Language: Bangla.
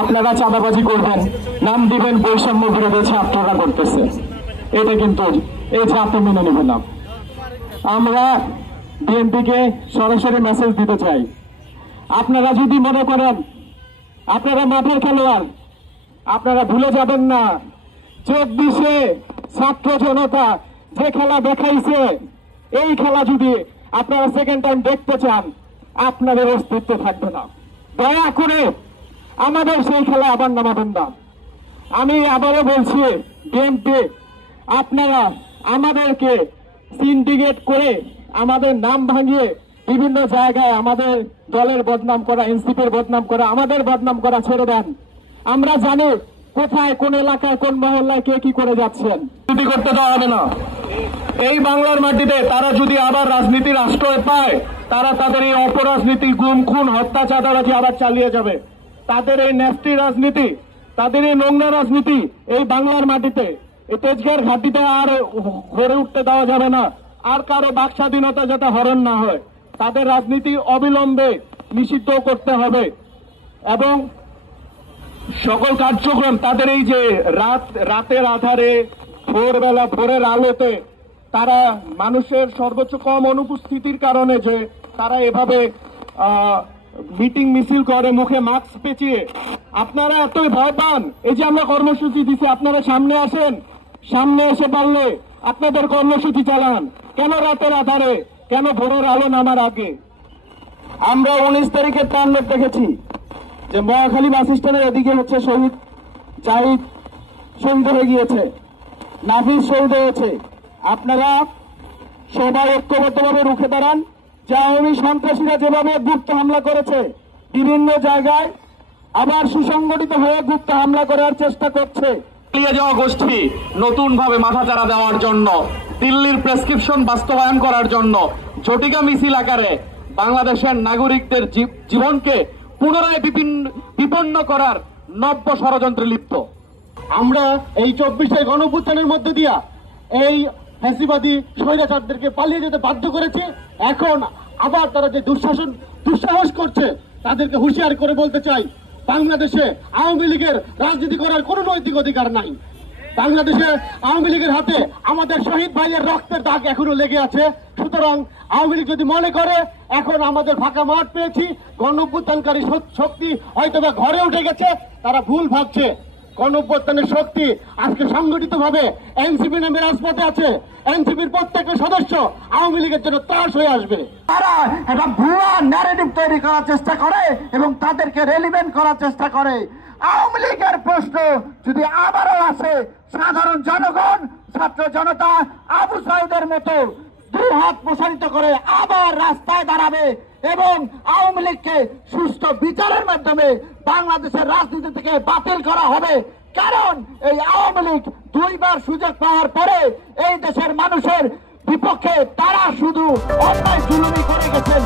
আপনারা চাঁদাবাজি করবেন, নাম দিবেন বৈষম্য বিরোধী ছাত্ররা করতেছে, এটা কিন্তু এই ছাত্র মেনে নেবে না। আমরা বিএনপিকে সরাসরি মেসেজ দিতে চাই, আপনারা যদি মনে করেন আপনারা মাঠের খেলোয়াড়, আপনারা ভুলে যাবেন না 24-এ ছাত্র জনতা যে খেলা দেখাইছে, এই খেলা যদি আপনারা সেকেন্ড টাইম দেখতে চান, আপনাদের অস্তিত্ব থাকবে না। দয়া করে আমাদের সেই খেলা আবার নামাবেন না। আমি আবারও বলছি, বিএনপি আপনারা আমাদেরকে সিন্ডিকেট করে আমাদের নাম ভাঙিয়ে বিভিন্ন জায়গায় আমাদের দলের বদনাম করা, এনসিপির বদনাম করা, আমাদের বদনাম করা ছেড়ে দেন। আমরা জানি কোথায়, কোন এলাকায়, কোন মহল্লায় কে কি করে যাচ্ছেন। রাজনীতি করতে দেওয়া হবে না এই বাংলার মাটিতে। তারা যদি আবার রাজনীতির আশ্রয় পায়, তারা তাদের এই অপরাজনীতি, গুম খুন, হত্যা, চাঁদাবাজি আবার চালিয়ে যাবে। তাদের এই ন্যাস্টি রাজনীতি, তাদের এই নোংরা রাজনীতি এই বাংলার মাটিতে, এই তেজগাঁর ঘাটিতে আর গড়ে উঠতে দেওয়া যাবে না। আর কারো বাক স্বাধীনতা যাতে হরণ না হয়, তাদের রাজনীতি অবিলম্বে নিষিদ্ধ করতে হবে। এবং সকল কার্যক্রম তাদের এই যে রাতের আধারে, ভোরবেলা, ভোরের আলোতে তারা মানুষের সর্বোচ্চ কম অনুপস্থিতির কারণে যে তারা এভাবে মিটিং মিছিল করে, মুখে মাস্ক পেঁচিয়ে, আপনারা এতই ভয় পান। এই যে আমরা কর্মসূচি দিচ্ছি, আপনারা সামনে আসেন, সামনে এসে পারলে আপনাদের কর্মসূচি চালান। কেন রাতের আধারে, কেন ভোরের আলো নামার আগে? আমরা 19 তারিখে তাণ্ডব দেখেছি যে মহাখালী বাস স্ট্যান্ডের এদিকে হচ্ছে শহীদ জাহিদ শহীদ হয়ে গিয়েছে, নাফিস শহীদ হয়েছে। আপনারা সবাই ঐক্যবদ্ধভাবে রুখে দাঁড়ান। যে আওয়ামী সন্ত্রাসীরা যেভাবে গুপ্ত হামলা করেছে বিভিন্ন জায়গায়, আবার সুসংগঠিত হয়ে গুপ্ত হামলা করার চেষ্টা করছে। চালিয়ে যাওয়া গোষ্ঠী নতুন ভাবে মাথাচাড়া দেওয়ার জন্য, দিল্লির প্রেসক্রিপশন বাস্তবায়ন করার জন্য ঝটিকা মিছিল আকারে বাংলাদেশের নাগরিকদের জীবনকে পুনরায় বিপন্ন করার নব্য ষড়যন্ত্রে লিপ্ত। আমরা এই 24 গণঅভ্যুত্থানের মধ্যে দিয়া এই ফ্যাসিবাদী স্বৈরাচারদেরকে পালিয়ে যেতে বাধ্য করেছে। এখন আবার তারা যে দুঃসাহস করছে, তাদেরকে হুঁশিয়ার করে বলতে চাই, বাংলাদেশে আওয়ামী লীগের রাজনীতি করার কোন নৈতিক অধিকার নাই। বাংলাদেশে আওয়ামী লীগের হাতে আমাদের শহীদ ভাইয়ের রক্তের দাগ এখনো লেগে আছে। সুতরাং আওয়ামী লীগ যদি মনে করে এখন আমাদের ফাঁকা মাঠ পেয়েছি, গণঅভ্যুত্থানকারী শক্তি হয়তোবা ঘরে উঠে গেছে, তারা ভুল ভাবছে। গণঅভ্যুত্থানের শক্তি আজকে সংগঠিত ভাবে এনসিপি নামে রাজপথে আছে। এনসিপির প্রত্যেকটা সদস্য আওয়ামী লীগের জন্য ত্রাস হয়ে আসবে। তারা একটা ভুয়া ন্যারেটিভ তৈরি করার চেষ্টা করে এবং তাদেরকে রেলিভেন্ট করার চেষ্টা করে। আওয়ামী লীগের প্রশ্ন যদি আবারও আসে, সাধারণ জনগণ, ছাত্র জনতা আবু সাইদের মতো দুই হাত প্রসারিত করে আবার রাস্তায় দাঁড়াবে এবং আওয়ামী লীগকে সুষ্ঠু বিচারের মাধ্যমে বাংলাদেশের রাজনীতি থেকে বাতিল করা হবে। কারণ এই আওয়ামী লীগ দুইবার সুযোগ পাওয়ার পরে এই দেশের মানুষের বিপক্ষে তারা শুধু অন্যায় জুলুমি করে গেছেন।